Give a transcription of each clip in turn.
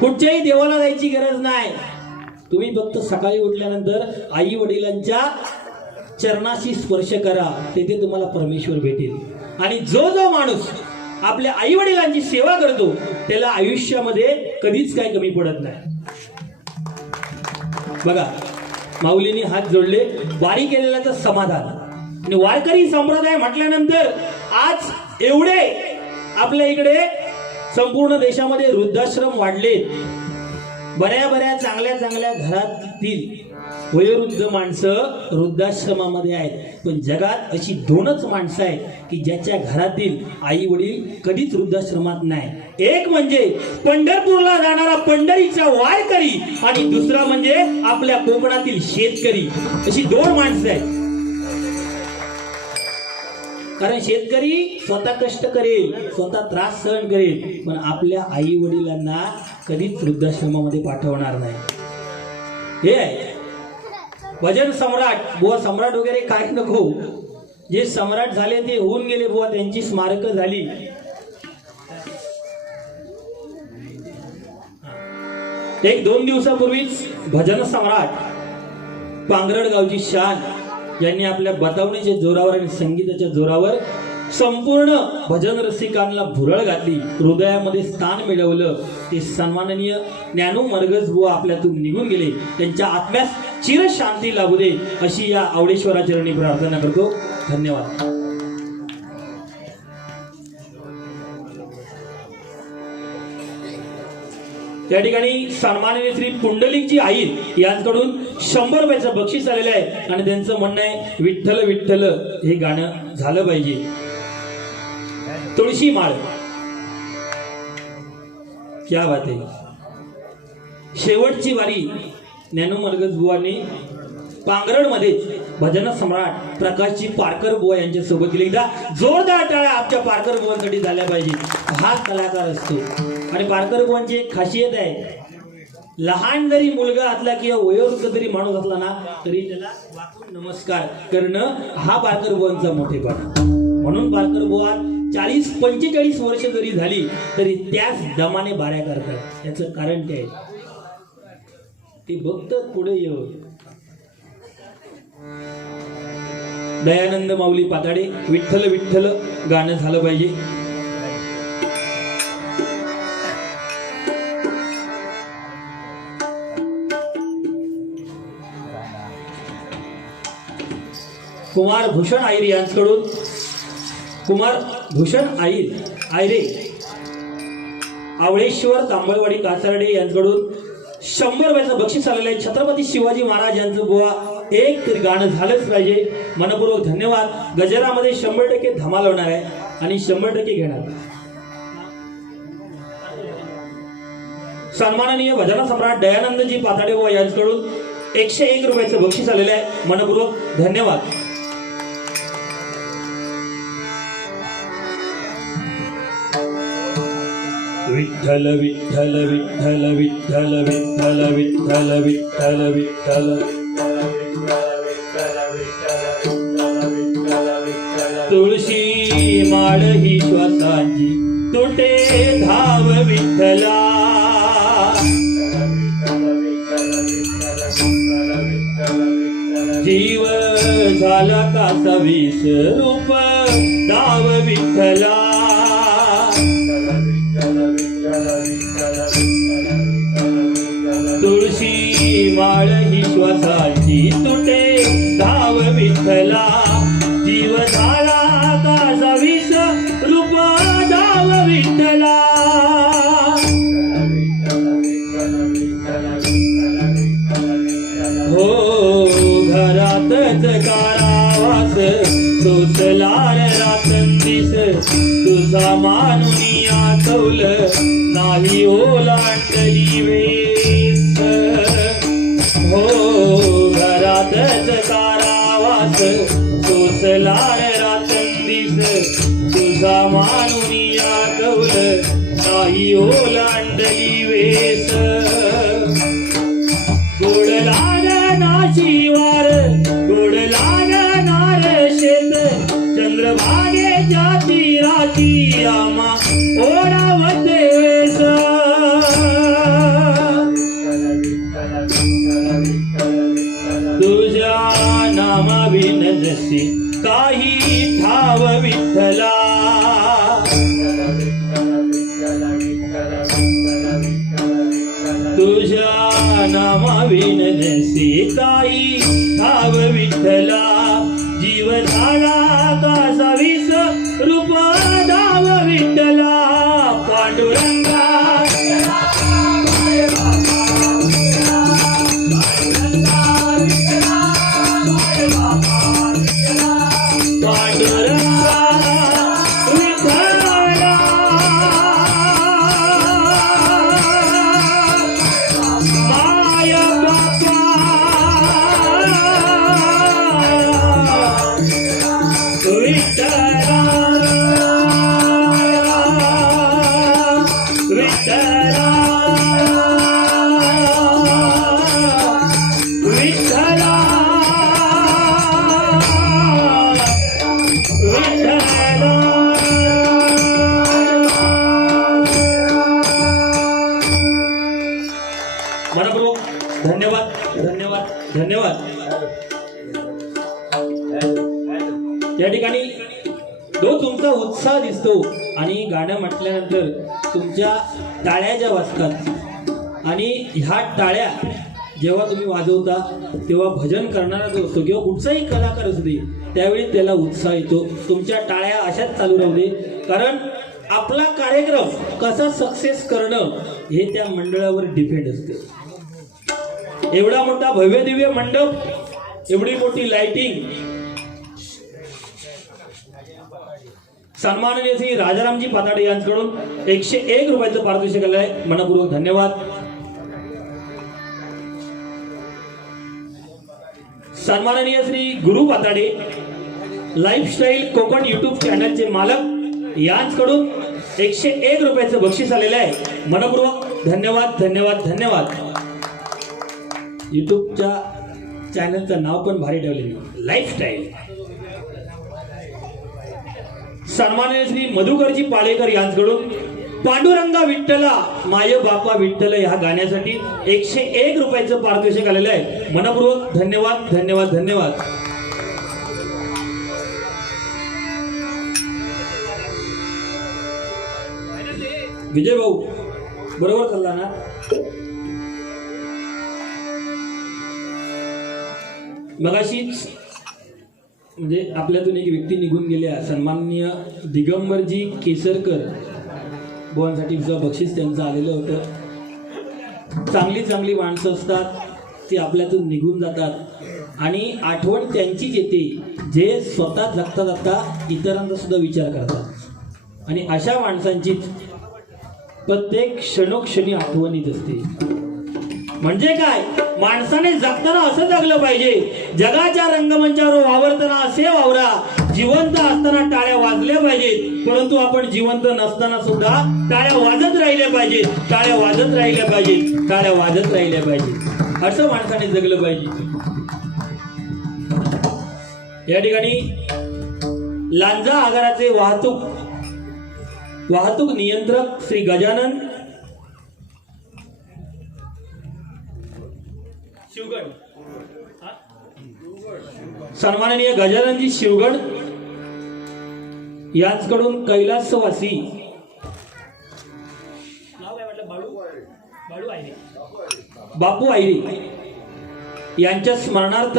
कुठच्याही देवाला जायची गरज नाही. तुम्ही फक्त सकाळी उठल्यानंतर आई वडिलांच्या चरणाशी स्पर्श करा. तेथे तुम्हाला परमेश्वर भेटेल. आणि जो जो माणूस आपल्या आई वडिलांची सेवा करतो त्याला आयुष्यामध्ये कधीच काय कमी पडत नाही. बघा माऊलीने हात जोडले. वारी केलेल्याचं समाधान. आणि वारकरी संप्रदाय म्हटल्यानंतर आज एवढे आपल्या इकडे संपूर्ण देशामध्ये वृद्धाश्रम वाढले. बऱ्या बऱ्या चांगल्या चांगल्या घरातील वयोवृद्ध माणसं वृद्धाश्रमामध्ये आहेत. पण जगात अशी दोनच माणसं आहेत की ज्याच्या घरातील आई वडील कधीच वृद्धाश्रमात नाही. एक म्हणजे पंढरपूरला जाणारा पंढरीचा वारकरी आणि दुसरा म्हणजे आपल्या कोकणातील शेतकरी. अशी दोन माणसं आहेत. कारण शेतकरी स्वतः कष्ट करेल स्वतः त्रास सहन करेल पण आपल्या आई वडिलांना कधीच वृद्धाश्रमामध्ये पाठवणार नाही. हे आहे. भजन सम्राट बुवा सम्राट वगैरे काय नको. जे सम्राट झाले ते होऊन गेले बुवा त्यांची स्मारक झाली. एक दोन दिवसापूर्वीच भजन सम्राट पांगरड गावची शान यांनी आपल्या बतावणीच्या जोरावर आणि संगीताच्या जोरावर संपूर्ण भजन रसिकांना भुरळ घातली. हृदयामध्ये स्थान मिळवलं. ते सन्माननीय ज्ञानू मरगज बुवा आपल्यातून निघून गेले. त्यांच्या आत्म्यास चिर शांती लाभू दे अशी या आवडेश्वराचरणी प्रार्थना करतो. धन्यवाद. या ठिकाणी सन्माननीय श्री पुंडलिकची आई यांकडून शंभर रुपयाचं बक्षीस आलेलं आहे. आणि त्यांचं म्हणणं आहे विठ्ठल विठ्ठल हे गाणं झालं पाहिजे. तुळशी माळ. क्या बात आहे. शेवटची वारी ज्ञानोमर्गज मर्गज बुवांनी भजन सम्राट प्रकाशजी पारकर बुवा यांच्या सोबत एकदा जोरदार टाळ्या आमच्या पारकर बुवांसाठी झाल्या पाहिजे. हा कलाकार असतो. आणि पारकर बुवांची एक खासियत आहे. लहान जरी मुलगा असला किंवा वयोवृद्ध जरी माणूस असला ना तरी त्याला वाकून नमस्कार करणं हा पारकर बुवांचा मोठेपणा. म्हणून पारकर बुवा चाळीस पंचेचाळीस वर्ष जरी झाली तरी त्याच दमाने बाऱ्या करतात. याचं कारण ते आहे ते बघतात पुढे येऊन. दयानंद माऊली पाताडे विठ्ठल विठ्ठल गाणं झालं पाहिजे. कुमार भूषण आईर यांच्याकडून. कुमार भूषण आईर आयरे आवळेश्वर तांबळवाडी कासारडे यांच्याकडून. शंभर रुपयाचं बक्षीस आलेलं आहे छत्रपती शिवाजी महाराज यांचं बुवा एक तरी गाणं झालंच पाहिजे. मनपूर्वक धन्यवाद. गजरामध्ये शंभर टक्के धमाल होणार आहे आणि शंभर टक्के घेणार. सन्माननीय भजना सम्राट दयानंदजी पाताडे व यांच्याकडून एकशे एक रुपयाचं बक्षीस आलेलं आहे. मनपूर्वक धन्यवाद. विठ्ठल विठ्ठल विठ्ठल विठ्ठल विठ्ठल विठ्ठल विठ्ठल विठ्ठल. तुळशी माळ ही श्वासाची तुटे धाव विठ्ठला. जीव झाला का सवीस रूप धाव विठ्ठला. तुझ्या नामा विनसी काही ठाव विठला धन्यवाद. या ठिकाणी जो तुमचा उत्साह दिसतो आणि गाणं म्हटल्यानंतर तुमच्या टाळ्या ज्या वाजतात आणि ह्या टाळ्या जेव्हा तुम्ही वाजवता तेव्हा भजन करणारा जो असतो किंवा कुठचाही कलाकार असू दे त्यावेळी त्याला उत्साह येतो. तुमच्या टाळ्या अशाच चालू राहू दे. कारण आपला कार्यक्रम कसा सक्सेस करणं हे त्या मंडळावर डिपेंड असते. एवढा मोठा भव्य दिव्य मंडप एवढी मोठी लाइटिंग सन्माननीय श्री राजारामजी पाताडे यांच्याकडून एकशे एक रुपयाचं पारितोषिक आलं आहे. मनपूर्वक धन्यवाद. सन्माननीय श्री गुरु पाताडे लाईफस्टाईल कोकण युट्यूब चॅनलचे मालक यांच्याकडून एकशे एक रुपयाचं बक्षीस आलेलं आहे. मनपूर्वक धन्यवाद धन्यवाद धन्यवाद. युट्यूबच्या चॅनलचं नाव पण भारी ठेवलेलं लाईफस्टाईल सन्मान्य श्री मधुकरजी पाळेकर यांच्याकडून पांडुरंगा विठ्ठला माय बापा विठ्ठल ह्या गाण्यासाठी एकशे एक रुपयाचं पारितोषिक आलेलं आहे. मनपूर्वक धन्यवाद धन्यवाद धन्यवाद. विजय भाऊ बरोबर चालला ना? मगाशीच म्हणजे आपल्यातून एक व्यक्ती निघून गेल्या सन्माननीय दिगंबरजी केसरकर. बुवांसाठी जो बक्षीस त्यांचं आलेलं होतं. चांगली चांगली माणसं असतात ती आपल्यातून निघून जातात. आणि आठवण त्यांचीच येते जे स्वतः जगता जगता इतरांचा सुद्धा विचार करतात. आणि अशा माणसांचीच प्रत्येक क्षणोक्षणी आठवण येत असते. म्हणजे काय? माणसाने जगताना असं जगलं पाहिजे. जगाच्या रंगमंचावर वावरताना असे वावरा. जिवंत असताना टाळ्या वाजल्या पाहिजेत. परंतु आपण जिवंत नसताना सुद्धा टाळ्या वाजत राहिल्या पाहिजेत. टाळ्या वाजत राहिल्या पाहिजेत. टाळ्या वाजत राहिल्या पाहिजेत. असं माणसाने जगलं पाहिजे. या ठिकाणी लांजा आगाराचे वाहतूक. वाहतूक नियंत्रक श्री गजानन शिवगड? सन्माननीय गजाननजी शिवगड यांच्याकडून कैलासवासी बापू आयरे यांच्या स्मरणार्थ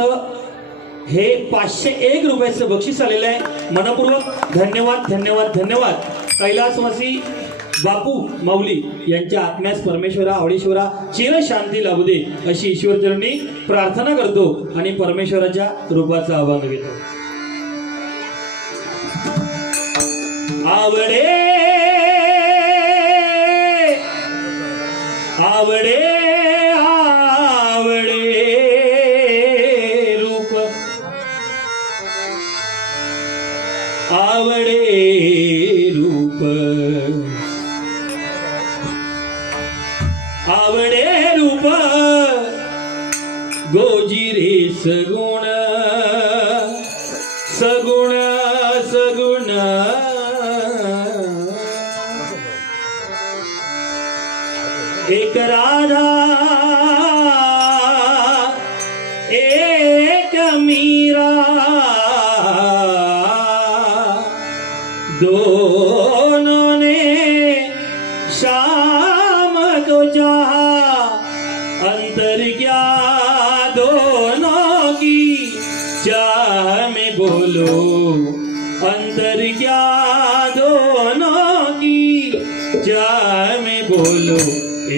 हे पाचशे एक रुपयाचं बक्षीस आलेलं आहे. मनपूर्वक धन्यवाद धन्यवाद धन्यवाद. कैलासवासी बापू माऊली यांच्या आत्म्यास परमेश्वरा आवडेश्वरा चिर शांती लाभू दे अशी ईश्वरचरणी प्रार्थना करतो आणि परमेश्वराच्या रूपाचा आवाहन घेतो. आवडे! आवडे! சகுண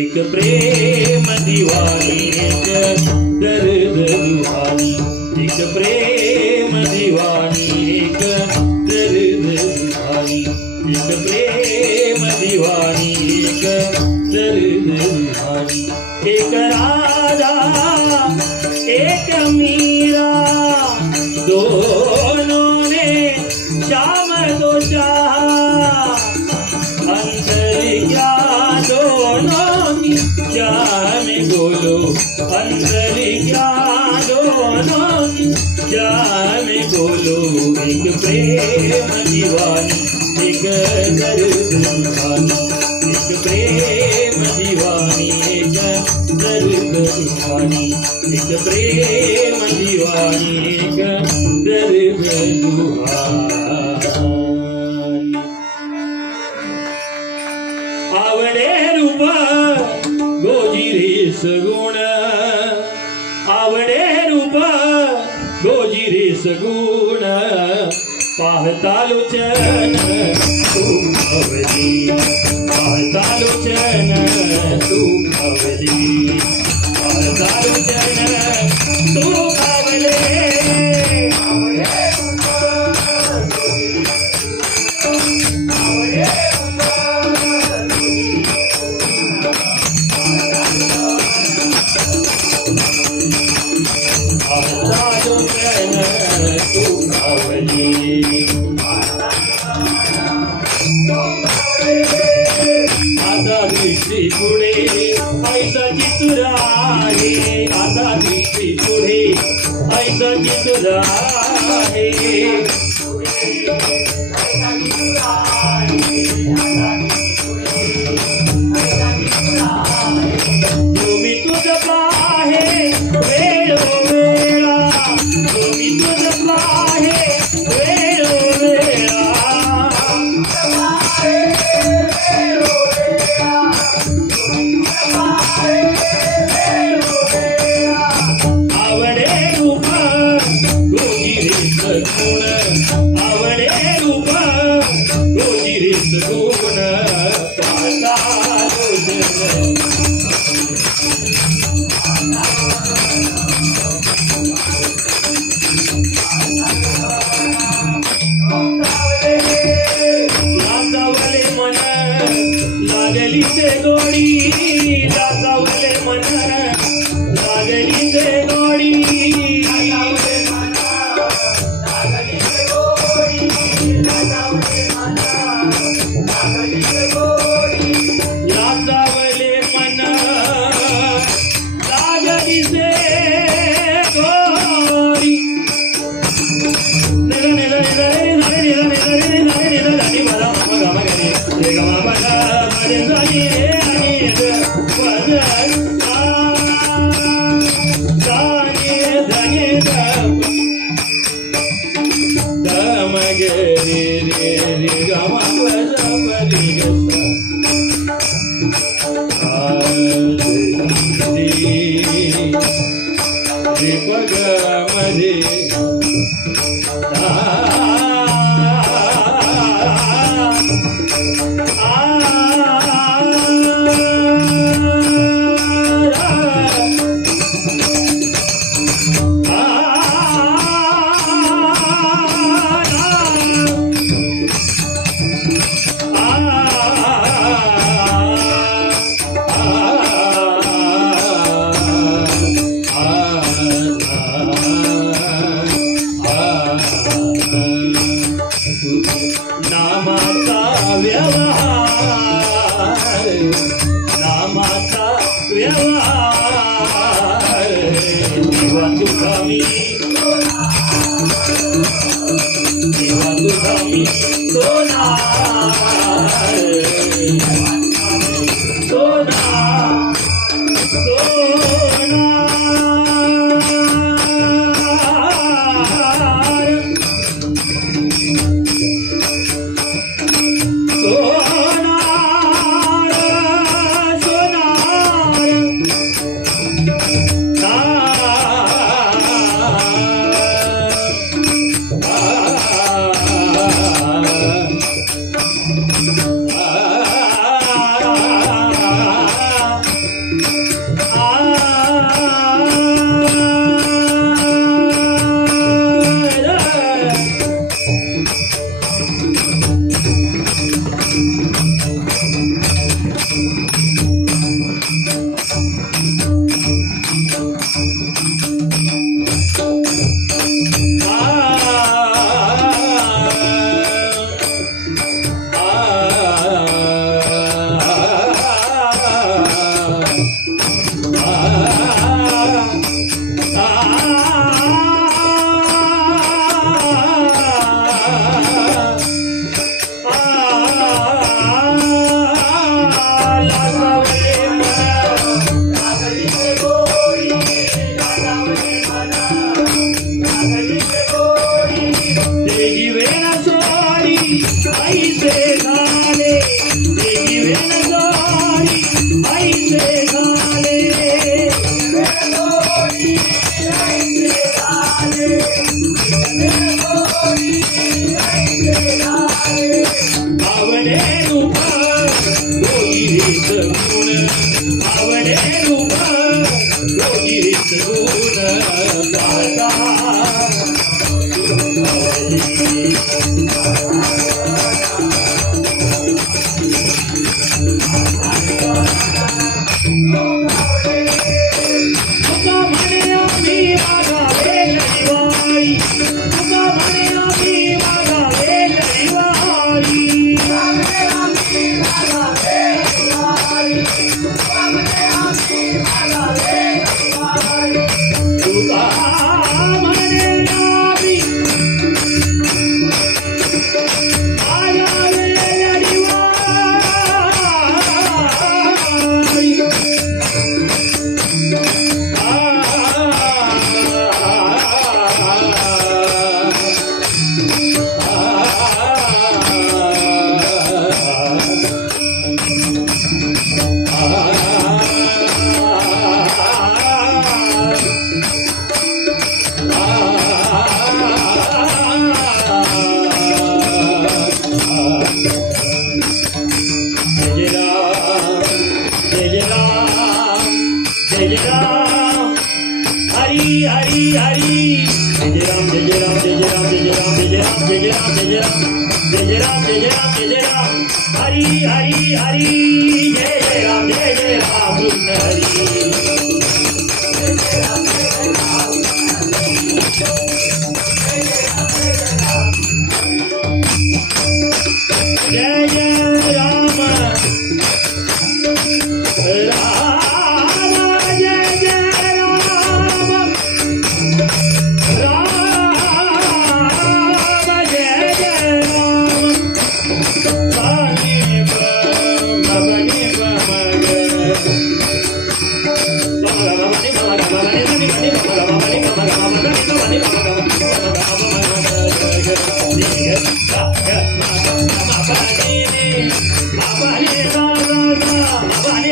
एक प्रेम दिवाळी एक સદગુણ પાહતાલું ચેન તું અવલી પાહતાલું ચેન તું અવલી પાહતાલું love. हरी पद দেওয়া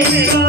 Thank you.